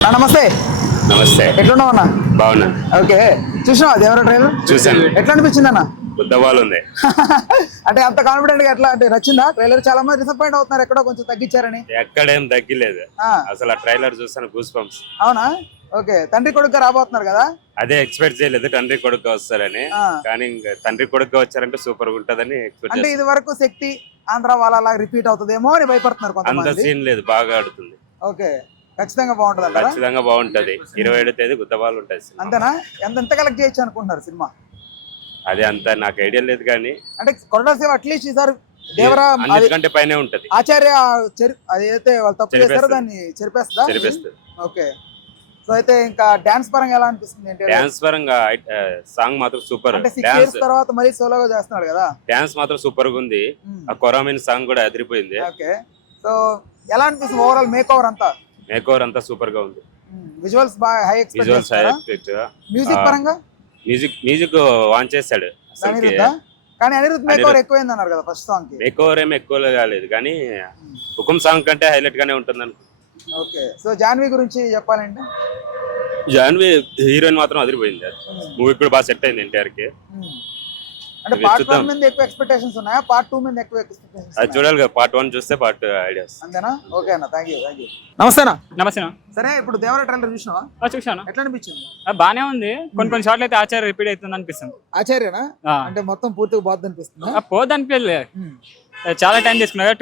నమస్తే. నమస్తే. ఎట్లున్నావు అన్న? బాగున్నా. ఓకే, చూసినావా దేవర ట్రైలర్? చూసాను. ఎట్లా అనిపించింది అన్న? ఉద్దవాళ్ళు ఉంది. అంటే అంత కాన్ఫిడెంట్ గా ఎట్లా అంటే నచ్చిందా ట్రైలర్? చాలా మంది డిసప్పాయింట్ అవుతున్నారు, ఎక్కడో కొంచెం తగ్గించారని. ఎక్కడేం తగ్గిలేదు. అసలు ఆ ట్రైలర్ చూస్తాను గూస్ బంప్స్. అవునా? ఓకే, తండ్రి కొడుకు రాబోతున్నారు కదా? అదే ఎక్స్పెక్ట్ చేయలేదు తండ్రి కొడుకు వస్తారని. కానీ తండ్రి కొడుకు వచ్చారంటే సూపర్ ఉంటదని ఎక్స్పెక్ట్ అంటే ఇది వరకు శక్తి ఆంధ్ర వాళ్ళ రిపీట్ అవుతుందేమో అని భయపడుతున్నారు అంత కొంతమంది. సీన్ లేదు, బాగా ఆడుతుంది. ఓకే, ఖచ్చితంగా బాగుంటుంది అంటారా? ఖచ్చితంగా బాగుంటది. 27వ తేదీ గుద్దవాళ్ళు ఉంటుంది. అంతేనా? ఎంత కలెక్ట్ చేయొచ్చు అనుకుంటున్నారు సినిమా? అదే అంత నాకు ఐడియా లేదు కానీ అంటే కొరటాల శివ అట్లీస్ట్ ఈసారి దేవరా అన్నిటికంటే పైనే ఉంటది. ఆచార్య అదైతే వాళ్ళు తప్పు చేస్తారో దాన్ని చెరిపేస్తుంది. ఓకే, సో అయితే ఇంకా డాన్స్ పరంగా ఎలా అనిపిస్తుంది? డాన్స్ పరంగా సాంగ్ మాత్రం సూపర్. అంటే 6 years తర్వాత మళ్ళీ సోలోగా చేస్తున్నాడు కదా? డాన్స్ మాత్రం సూపర్ గా ఉంది. ఆ కొరామిన్ సాంగ్ కూడా అదిరిపోయింది. ఓకే, సో ఎలా అనిపిస్తుంది ఓవరాల్ మేక్ ఓవర్ అంతా? మేక్ ఓవర్ అంతా సూపర్ గా ఉంది. విజువల్స్ బాగా హై ఎక్స్పెక్ట్. మ్యూజిక్ పరంగా మ్యూజిక్ వాన్ చేశాడు. కానీ అనిరుద్ధ్ మేక్ ఓవర్ ఎక్కువైంది అన్నారు కదా ఫస్ట్ సాంగ్ కి? మేక్ ఓవర్ ఏమి ఎక్కువ కాలేదు కానీ హుకుం సాంగ్ కంటే హైలైట్ గానే ఉంటుంది అనుకో. ఓకే, సో జాన్వి గురించి చెప్పాలంటే జాన్వి హీరోయిన్ మాత్రం అదిరిపోయింది. మూవీ కూడా బాగా సెట్ అయింది ఎన్టీఆర్ కి. అంటే పార్ట్ 1 మీద ఎక్కువ ఎక్స్పెక్టేషన్స్ ఉన్నాయా, పార్ట్ 2 మీద ఎక్కువ ఎక్స్పెక్టేషన్స్? అది చూడాలి కదా, పార్ట్ 1 చూస్తే పార్ట్ ఐడియాస్. అంతేనా? ఓకే అన్న, థ్యాంక్ యూ. నమస్తే అన్న. నమస్తే. సరే, ఇప్పుడు దేవర ట్రైలర్ చూసినావా? చూసాను. ఎట్లా అనిపించింది? బానే ఉంది. కొన్ని షార్ట్లు అయితే ఆచార్య రిపీట్ అవుతుంది అనిపిస్తుంది. ఆచార్యనా? అంటే మొత్తం పూర్తిగా పోద్ది అనిపిస్తుంది. పోద్ది అనిపించలేదు, చాలా టైం తీసుకున్నా.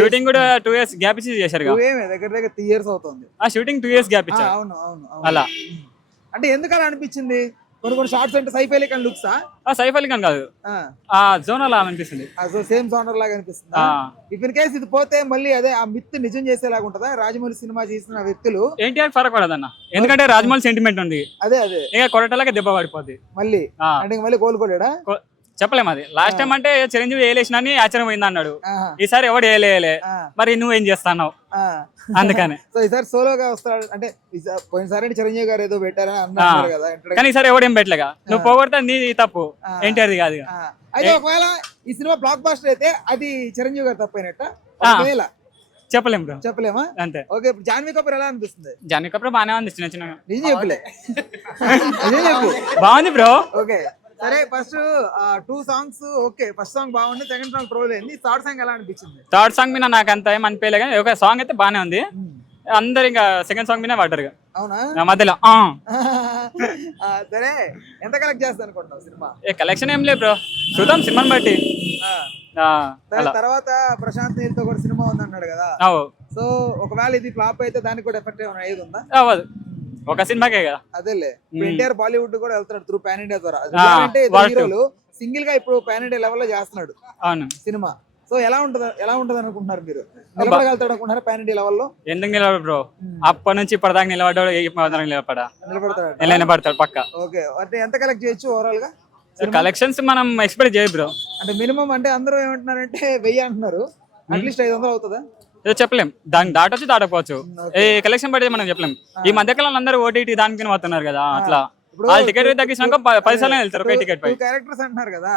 షూటింగ్ కూడా 2 years గ్యాప్ ఇచ్చి చేశారు. దగ్గర 3 years అవుతుంది ఆ షూటింగ్ 2 years గ్యాప్ ఇచ్చారు. అవును. అలా అంటే ఎందుకు అలా అనిపించింది? కొన్ని షార్ట్స్ అంటే సైఫ్ అలీ ఖాన్ లుక్సా? సైఫ్ అలీ ఖాన్ కాదు, ఆ జోన్ అలా అనిపిస్తుంది. సేమ్ జోనర్ లాగా అనిపిస్తుంది. ఇఫ్ ఇన్ కేస్ ఇది పోతే మళ్ళీ అదే ఆ మిత్ నిజం చేసేలాగా ఉంటదా? రాజమౌళి సినిమా చేసిన వ్యక్తులు ఎన్టీఆర్ ఫరక్ పడదన్న, ఎందుకంటే రాజమౌళి సెంటిమెంట్ ఉంది. అదే ఇక కొరటలాగా దెబ్బ పడిపోద్ది మళ్ళీ. అంటే మళ్ళీ కోలుకోలేడా? చెప్పలేము. అది లాస్ట్ టైం అంటే చిరంజీవి వేలేసిన ఆశ్చర్యం పోయింది అన్నాడు. ఈసారి ఎవడు వేయలే, మరి నువ్వేం చేస్తావు అందుకని. సో ఈసారి సోలోగా వస్తాడు అంటే పోయినసారి చిరంజీవి గారు ఏదో పెట్టారని అన్నారు కదా, కానీ ఈసారి ఎవడేం పెట్టలేగా. నువ్వు పోగొడతా నీ తప్పు, ఎన్టీఆర్ది కాదు. అయితే ఒకవేళ ఈ సినిమా బ్లాక్ బాస్టర్ అయితే అది చిరంజీవి గారు తప్పైనట్ట? చెప్పలేము బ్రో, చెప్పలేమా? అంతే. ఓకే, జాన్వీ కపూర్ ఎలా అనిపిస్తుంది? జాన్వీ కపూర్ బానే ఉంది, చిన్న చిన్న బాగుంది బ్రో. ఓకే, సరే. First 2 songs okay, first song బాగుంది, సెకండ్ సాంగ్ ట్రోల్ అయింది. థర్డ్ సాంగ్ ఎలా అనిపించింది? థర్డ్ సాంగ్ మీద నాకు అంత ఏం అనిపించలే కానీ ఒక సాంగ్ అయితే బానే ఉంది. అందరు ఇంకా సెకండ్ సాంగ్ మీద పడ్డారు. అవునా? మధ్యలో సరే, ఎంత కలెక్ట్ చేస్తా అనుకుంటున్నావు సినిమా? కలెక్షన్ ఏం లేదు బ్రో, చూద్దాం సినిమాని బట్టి. తర్వాత ప్రశాంత్ నీల్ తో కూడా సినిమా ఉంది అన్నాడు కదా, సో ఒకవేళ ఇది ఫ్లాప్ అయితే దానికి కూడా ఎఫెక్ట్ ఏమైనా అయ్యేది ఉందా? అవ్వదు, ఒక సినిమాకే కదా. అదేలే, ఎన్టీఆర్ బాలీవుడ్ కూడా వెళ్తాడు త్రూ పాన్ ఇండియా ద్వారా. హీరోలు సింగిల్ గా ఇప్పుడు పాన్ ఇండియా లెవెల్ లో చేస్తున్నాడు సినిమా. సో ఎలా ఉంటది అనుకుంటున్నారు మీరు? నిలబడగలుగుతాడు అనుకుంటున్నారు పాన్ ఇండియా లెవెల్ లో? ఎందుకు నిలబడు బ్రో, అప్పటి నుంచి ఇప్పటిదాకా నిలబడతాడు పక్క. ఓకే, అంటే ఎంత కలెక్ట్ చేయొచ్చు ఓవరాల్ గా? కలెక్షన్స్ మనం ఎక్స్పెక్ట్ చేయ బ్రో. అంటే మినిమం అంటే అందరూ ఏమంటున్నారంటే 1000 అంటున్నారు, అట్లీస్ట్ 500 అవుతుందా? చెప్పలేం, దాన్ని దాటొచ్చు దాటకపోవచ్చు. ఏ కలెక్షన్ పడితే మనం చెప్పలేం. ఈ మధ్య కాలంలో అందరూ ఓటీటీ దానికి పోతున్నారు కదా, అట్లా వాళ్ళు టికెట్ తగ్గించినాక 10 సార్లు వెళ్తారు ఒక టికెట్ పై. క్యారెక్టర్స్ అంటున్నారు కదా,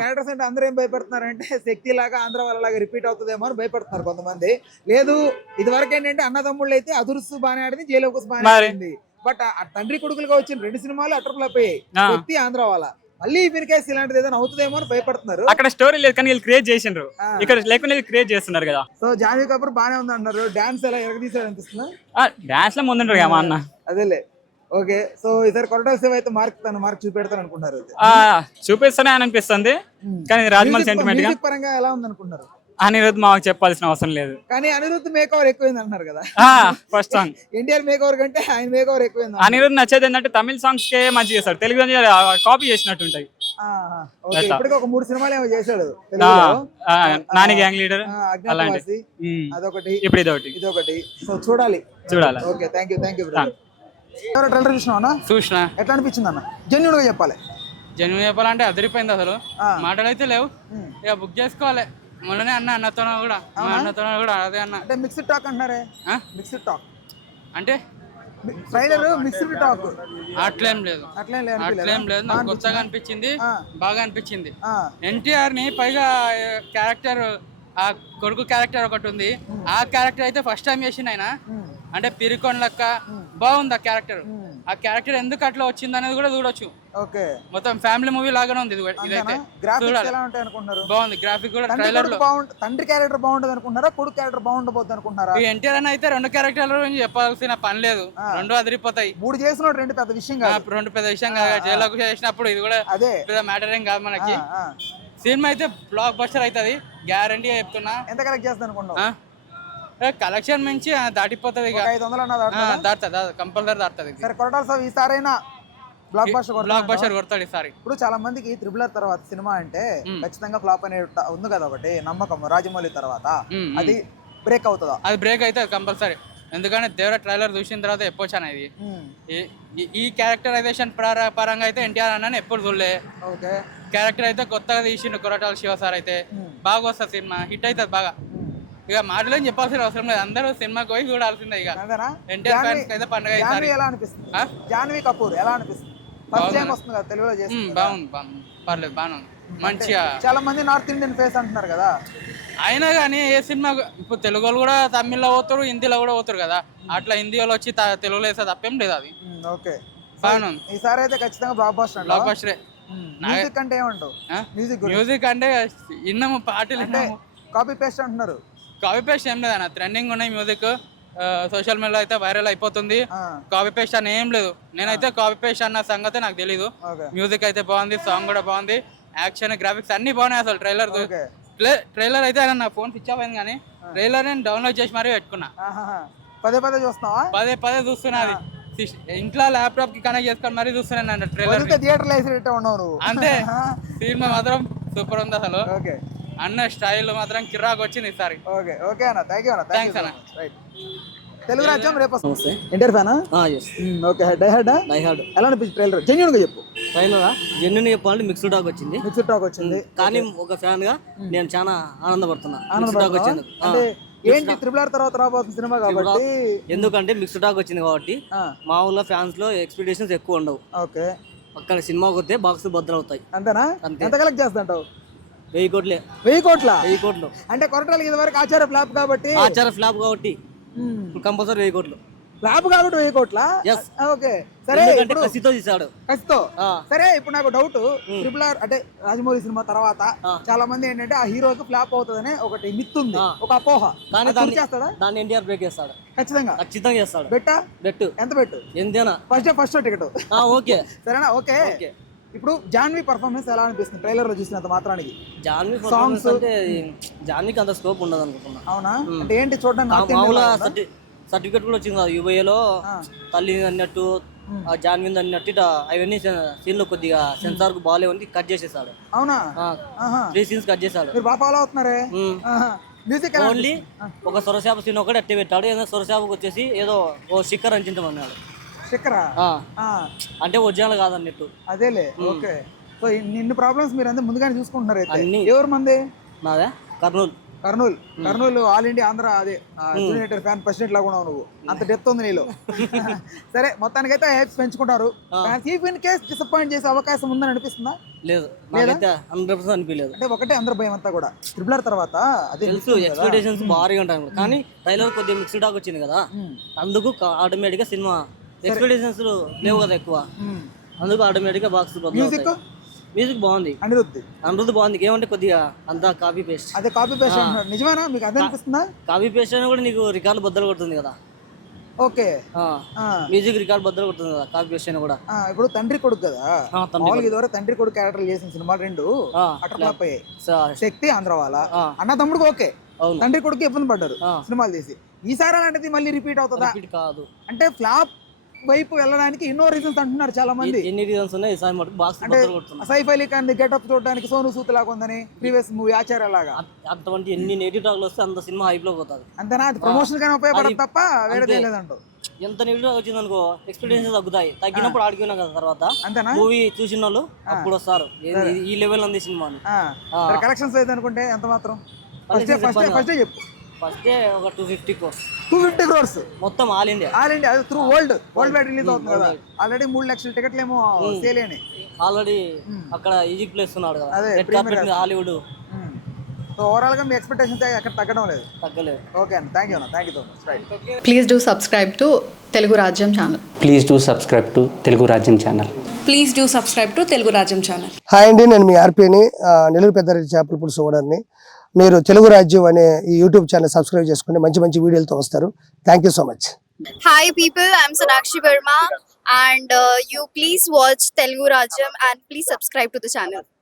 క్యారెక్టర్స్ అంటే అందరూ ఏం భయపడుతున్నారు అంటే శక్తి లాగా ఆంధ్ర వాళ్ళలాగా రిపీట్ అవుతుందేమో అని భయపడుతున్నారు కొంతమంది. లేదు, ఇది వరకు ఏంటంటే అన్నదమ్ముళ్ళు అయితే అదుర్సు బానే ఆడింది, జైలుకు బానే ఆడింది. బట్ తండ్రి కొడుకులుగా వచ్చిన 2 సినిమాలు అటర్ఫ్లాప్ అయ్యాయి. శక్తి ఆంధ్ర వాళ్ళ మళ్ళీ మీరు కేసు ఇలాంటిది ఏదైనా అవుతుందేమో అని భయపడుతున్నారు. అక్కడ స్టోరీ లేదు కానీ వీళ్ళు క్రియేట్ చేసిండ్రు, ఇక్కడ లేకుండా క్రియేట్ చేస్తున్నారు కదా. సో జాన్వీ కపూర్ బానే ఉంది అంటున్నారు. డాన్స్ ఎలా ఎరగదీసాడు అనిపిస్తుందా? డాన్స్ లో ముందుంటారు కదా మా అన్న. అదేలే, ఓకే. సో ఈసారి కొరటాల శివ అయితే మార్క్ చూపెడతాను అనుకుంటున్నారు? చూపిస్తానే అని అనిపిస్తుంది, కానీ రాజమౌళి సెంటిమెంట్ పరంగా ఎలా ఉంది అనుకుంటున్నారు? అనిరుద్ధ్ మాకు చెప్పాల్సిన అవసరం లేదు, కానీ అనిరుద్ధ్ మేక్ ఓవర్ ఎక్కువైంది అంటున్నారు కదా. First song NTR make over కంటే ఆయన మేక్ ఓవర్ ఎక్కువైంది. అనిరుద్ధ్ నచ్చేది ఏంటంటే తమిళ సాంగ్స్ కే మంచి చేస్తాడు, తెలుగు కాపీ చేసినట్టు ఉంటాయి. ఇప్పటికి ఒక 3 సినిమాలు ఏమో చేశాడు, నాని గ్యాంగ్ లీడర్ అలాంటి, అదొకటి, ఇప్పుడు ఇదొకటి. సో చూడాలి. ఓకే, థ్యాంక్ యూ ట్రైలర్ చూసినా? చూసినా. ఎట్లా అనిపించింది అన్న? జెన్యూన్ గా చెప్పాలి. జెన్యూన్ చెప్పాలంటే అదిరిపోయింది, అసలు మాటలు అయితే లేవు. ఇక బుక్ చేసుకోవాలి. మొన్ననే అన్నతో కూడా అదే అన్న. అంటే మిక్స్డ్ టాక్ అంటున్నారే? మిక్స్డ్ టాక్ అంటే ట్రైలర్ మిక్స్డ్ టాక్ అట్లేం లేదు, నాకు కొత్తగా అనిపించింది, బాగా అనిపించింది. ఎన్టీఆర్ ని పైగా క్యారెక్టర్, ఆ కొడుకు క్యారెక్టర్ ఒకటి ఉంది, ఆ క్యారెక్టర్ అయితే ఫస్ట్ టైం చేసిండు ఆయన. అంటే పిరికొండ లెక్క బాగుంది ఆ క్యారెక్టర్. ఆ క్యారెక్టర్ ఎందుకు అట్లా వచ్చింది అనేది కూడా చూడొచ్చు. ఓకే, మొత్తం ఫ్యామిలీ మూవీ లాగానే ఉంది ఇదైతే. గ్రాఫిక్స్ ఎలా ఉంటాయి అనుకుంటున్నారు? బాగుంది గ్రాఫిక్ కూడా. ట్రైలర్ లో తండ్రి క్యారెక్టర్ బాగుంటది అనుకుంటున్నారా, కొడుకు క్యారెక్టర్ బాగుండబోద్ది అనుకుంటున్నారా? ఈ ఎన్టీఆర్ అని అయితే 2 క్యారెక్టర్ల గురించి చెప్పాల్సిన పని లేదు, 2 అదిరిపోతాయి. 3 చేసిన 2 పెద్ద విషయం కాదు. 2 పెద్ద విషయం కాదు. జైలుకు చేసినప్పుడు ఇది కూడా అదే పెద్ద మ్యాటర్ ఏం కాదు మనకి. సినిమా అయితే బ్లాక్ బస్టర్ అవుతుంది, గ్యారంటీ చెప్తున్నా. ఎంత కలెక్ట్ చేస్తా అనుకుంటున్నావు? కలెక్షన్ మించి దాటిపోతుంది, 500 అన్నది దాటుతుంది, కంపల్సరీ దాటుతుంది. సరే కొరటాల సార్ ఈసారైనా బ్లాక్ బస్టర్ కొడతాడు ఈసారి. ఇప్పుడు చాలా మందికి త్రిబులర్ తర్వాత సినిమా అంటే ఖచ్చితంగా ఫ్లాప్ అనే ఉంది కదా ఒకటి నమ్మకం. రాజమౌళి తర్వాత అది బ్రేక్ అవుతుందా? అది బ్రేక్ అవుతుంది కంపల్సరీ. ఎందుకంటే దేవర ట్రైలర్ చూసిన తర్వాత చెప్పొచ్చాను ఇది. ఈ క్యారెక్టరైజేషన్ పరంగా అయితే ఎన్టీఆర్ అన్న ఎప్పుడు చూడలే. క్యారెక్టర్ అయితే కొత్తగా తీసిండు కొరటాల శివ సార్ అయితే. బాగా వస్తుంది సినిమా, హిట్ అవుతుంది బాగా. ఇక మాటలు చెప్పాల్సిన అవసరం లేదు, అందరూ సినిమాకి పోయి చూడాల్సిందే. ఇక ఎన్టీఆర్ ఫ్యాన్స్ అయితే పండుగ. ఎలా అనిపిస్తుంది జాన్వీ కపూర్? ఎలా అనిపిస్తుంది? తెలుగులో బాగుంది, పర్లేదు, బాగానే ఉంది, మంచిగా. చాలా మంది నార్త్ ఇండియన్ ఫేస్ అంటున్నారు కదా. అయినా కానీ ఏ సినిమా ఇప్పుడు తెలుగు వాళ్ళు కూడా తమిళ్లో పోతారు, హిందీలో కూడా పోతారు కదా. అట్లా హిందీ వాళ్ళు వచ్చి తెలుగులో వేస్తే తప్పేం లేదు. అది ఓకే, బాగానే ఉంది. ఈసారి అయితే ఖచ్చితంగా బ్లాక్ బస్టర్. మ్యూజిక్ అంటే ఏమంటావు? మ్యూజిక్ అంటే ఇన్నాము పాటలు, విన్నాము. కాపీ పేస్ట్ అంటున్నారు. కాపీ పేస్ట్ ఏం లేదన్న, ట్రెండింగ్ ఉన్నాయి మ్యూజిక్. సోషల్ మీడియాలో అయితే వైరల్ అయిపోతుంది. కాపీ పేస్ట్ అని ఏం లేదు. నేనైతే కాపీ పేస్ట్ అన్న సంగతి నాకు తెలీదు. మ్యూజిక్ అయితే బాగుంది, సాంగ్ కూడా బాగుంది, యాక్షన్ గ్రాఫిక్స్ అన్ని బాగున్నాయి. అసలు ట్రైలర్ అయితే నా ఫోన్ స్విచ్ ఆఫ్ అయింది, కానీ ట్రైలర్ నేను డౌన్లోడ్ చేసి మరీ పెట్టుకున్నా. పదే చూస్తున్నావా? పదే చూస్తున్నా. అది ఇంట్లో ల్యాప్టాప్ కి కనెక్ట్ చేసుకొని మరీ చూస్తున్నాను ట్రైలర్. అంతే, సినిమా మాత్రం సూపర్ ఉంది అసలు. అన్న స్టైల్ మాత్రం కిరాక్ వచ్చింది ఈసారి. థ్యాంక్స్ అన్న. తెలుగు రాజ్యం రేపు ఎన్టీఆర్ ఫ్యానా? Okay, die hard. ఎలా అనిపించింది ట్రైలర్? జెన్యూన్ గా చెప్పు. ట్రైలర్ జెన్యూన్ చెప్పాలంటే మిక్స్డ్ టాక్ వచ్చింది. కానీ ఒక ఫ్యాన్ గా నేను చాలా ఆనందపడుతున్నా. అంటే ఏంటి త్రిబుల్ తర్వాత రాబోతున్న సినిమా కాబట్టి? ఎందుకంటే మిక్స్డ్ టాక్ వచ్చింది కాబట్టి మా ఊళ్ళో ఫ్యాన్స్ లో ఎక్స్పెక్టేషన్స్ ఎక్కువ ఉండవు. ఓకే, అక్కడ సినిమాకి వస్తే బాక్స్ బద్దలవుతాయి. అంతేనా? ఎంత కలెక్ట్ చేస్తుంటావు? 1000 కోట్లే. 1000 కోట్ల? 1000 కోట్లు. అంటే కొరటాల ఇది వరకు ఆచార ఫ్లాప్ కాబట్టి కంపల్సరీ 1000 కోట్లు. ఫ్లాప్ కాబట్టి 1000 కోట్ల. ఓకే, సరే. కసితో తీసాడు. సరే, ఇప్పుడు నాకు డౌట్, ట్రిపుల్ ఆర్ అంటే రాజమౌళి సినిమా తర్వాత చాలా మంది ఏంటంటే ఆ హీరోకి ఫ్లాప్ అవుతుందని ఒకటి మిత్ ఉంది, ఒక అపోహ. కానీ దాన్ని ఎన్టీఆర్ బ్రేక్ చేస్తాడు. ఖచ్చితంగా చేస్తాడు. బెట్టు ఎంత పెట్టు? ఎంతేనా? First ticket. ఓకే, సరేనా? ఓకే. ఇప్పుడు జాన్వీ పర్ఫార్మెన్స్ ఎలా అనిపిస్తుంది ట్రైలర్ లో చూసినంత మాత్రానికి? జాన్వీ సాంగ్స్ అంటే జాన్వీకి అంత స్కోప్ ఉండదు అనుకుంటున్నా. అవునా? అంటే ఏంటి చూడడానికి? మామూలుగా సర్టిఫికేట్ కూడా వచ్చింది కదా యూబీఏలో, తల్లి అన్నట్టు జాన్వీ అన్నట్టు అవన్నీ సీన్ లో కొద్దిగా సెన్సార్ కు బాగాలేవని కట్ చేసేసాడు. అవునా? 3 సీన్స్ కట్ చేశాడు. మీరు బాగా ఫాలో అవుతున్నారే. మ్యూజిక్ ఓన్లీ ఒక సొరచేప సీన్ ఒకటి అట్టి పెట్టాడు. ఏదో సొరచేపకు వచ్చేసి ఏదో ఓ స్టిక్కర్ అంటించమన్నాడు. అంటే ఒరిజినల్ కాదన్నట్టు. అదేలే. ఓకే, సో ఇన్ని ప్రాబ్లమ్స్ మీరు అందరూ ముందుగానే చూసుకుంటున్నారు. ఎవరు మంది? నాదే కర్నూలు ఆల్ ఇండియా ఆంధ్ర అదే జూనియర్ ఫ్యాన్ ప్రెసిడెంట్ లాగా ఉన్నావు నువ్వు. అంత డెప్త్ ఉంది నీలో. సరే, మొత్తానికైతే హైప్స్ పెంచుకుంటారు. ఇన్ కేస్ డిసప్పాయింట్ చేసే అవకాశం ఉందని అనిపిస్తుందా? లేదు, 100% అనిపించలేదు. అంటే ఒకటే అందరూ భయం అంతా కూడా ట్రిపుల్ ఆర్ తర్వాత అదే తెలుసు, ఎక్స్పెక్టేషన్స్ భారీగా ఉంటాయి. కానీ ట్రైలర్ కొద్దిగా మిక్స్డ్ టాక్ వచ్చింది కదా, అందుకు ఆటోమేటిక్ గా సినిమా ఎక్స్పెక్టేషన్స్ లేవు కదా ఎక్కువ, అందుకు ఆటోమేటిక్ గా బాక్స్. మ్యూజిక్ బాగుంది, అనిరుద్ధ్ బాగుంది. ఏమంటే కొద్దిగా అంతా కాపీ పేస్ట్. అదే కాపీ పేస్ట్. నిజమేనా? మీకు అదే అనిపిస్తుందా? కాపీ పేస్ట్ అని కూడా నీకు రికార్డు బద్దలు కొడుతుంది కదా. ఓకే, మ్యూజిక్ రికార్డ్ బద్దలు కొడుతుంది కదా కాపీ పేస్ట్ అని కూడా. ఇప్పుడు తండ్రి కొడుకు కదా, ఇదివరకు తండ్రి కొడుకు క్యారెక్టర్ చేసిన సినిమా 2 అట్లా ఫ్లాప్ అయ్యాయి. శక్తి, ఆంధ్రవాల. అన్న తమ్ముడు ఓకే, తండ్రి కొడుకు ఇబ్బంది పడ్డారు సినిమాలు తీసి. ఈసారి అలాంటిది మళ్ళీ రిపీట్ అవుతుందా? కాదు, అంటే ఫ్లాప్ వైపు వెళ్ళడానికి ఎన్నో రీజన్స్ అంటున్నారు చాలా మంది. ఎన్ని రీజన్స్ ఉన్నాయి? అంటే సైఫ్ అలీ ఖాన్ గెటప్ చూడడానికి సోను సూద్ లాగా ఉందని, ప్రీవియస్ మూవీ ఆచార్య లాగా. అటువంటి ఎన్ని నెగిటివ్ టాక్లు వస్తే అంత సినిమా హైప్ లో పోతుంది. అంతేనా? అది ప్రమోషన్ కానీ ఉపయోగపడదు తప్ప వేరే లేదంటూ. ఎంత నెగిటివ్ టాక్ వచ్చింది అనుకో, ఎక్స్పెక్టేషన్స్ తగ్గుతాయి. తగ్గినప్పుడు ఆడుకున్నా కదా తర్వాత మూవీ చూసిన వాళ్ళు అప్పుడు వస్తారు ఈ లెవెల్ ఉంది సినిమా. కలెక్షన్స్ అయితే అనుకుంటే ఎంత మాత్రం? ఫస్ట్ చెప్పు. ఫస్ట్ ఒక 250 crores మొత్తం ఆల్ ఇండియా అది త్రూ వరల్డ్ వైడ్ రిలీజ్ అవుతుంది కదా. ఆల్రెడీ 3 లక్షల టికెట్లు ఏమో సేల్ అయినాయి. ఆల్రెడీ అక్కడ ఈజిప్ట్ ప్లేస్ ఉన్నాడు కదా, హాలీవుడ్. సో ఓవరాల్ గా మీ ఎక్స్పెక్టేషన్స్ ఎక్కడ తగ్గడం లేదు. తగ్గలేదు. ఓకే అండి, thank you so much. Right. Please do subscribe to Telugu Rajyam channel. Please do subscribe to Telugu Rajyam channel. Please do subscribe to Telugu Rajyam channel. Hi అండి, నేను మీ ఆర్పీని, నెల్లూరు పెద్దారెడ్డి చేపల పులుసు ఓనర్ని. మీరు తెలుగు రాజ్యం అనే ఈ యూట్యూబ్ ఛానల్ సబ్స్క్రైబ్ చేసుకుని మంచి మంచి వీడియోలతో వస్తారు. Thank you so much. Hi people, I'm Sonakshi Verma and you please watch Telugu Rajyam and please subscribe to the channel.